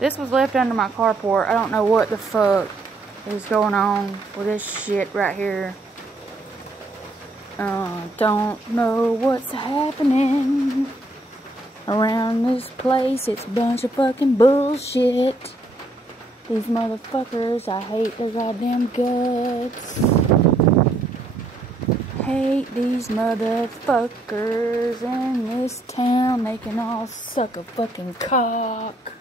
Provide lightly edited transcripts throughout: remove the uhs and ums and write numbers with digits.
This was left under my carport. I don't know what the fuck is going on with this shit right here. Don't know what's happening around this place. It's a bunch of fucking bullshit. These motherfuckers, I hate their goddamn guts. Hate these motherfuckers in this town. They can all suck a fucking cock.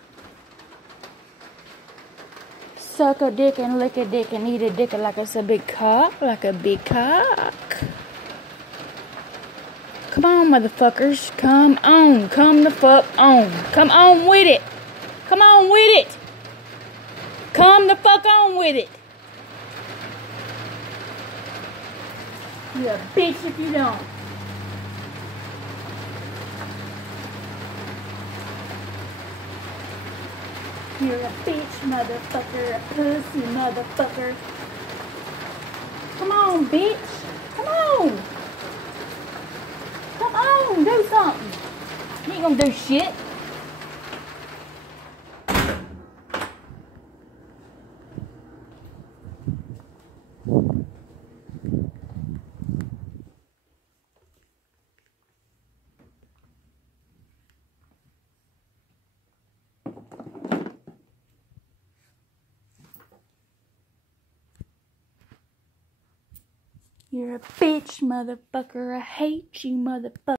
Suck a dick and lick a dick and eat a dick like it's a big cock. Like a big cock. Come on, motherfuckers. Come on. Come the fuck on. Come on with it. Come on with it. Come the fuck on with it. You're a bitch if you don't. You're a bitch, motherfucker. A pussy, motherfucker. Come on, bitch. Come on. Come on, do something. You ain't gonna do shit. You're a bitch, motherfucker. I hate you, motherfucker.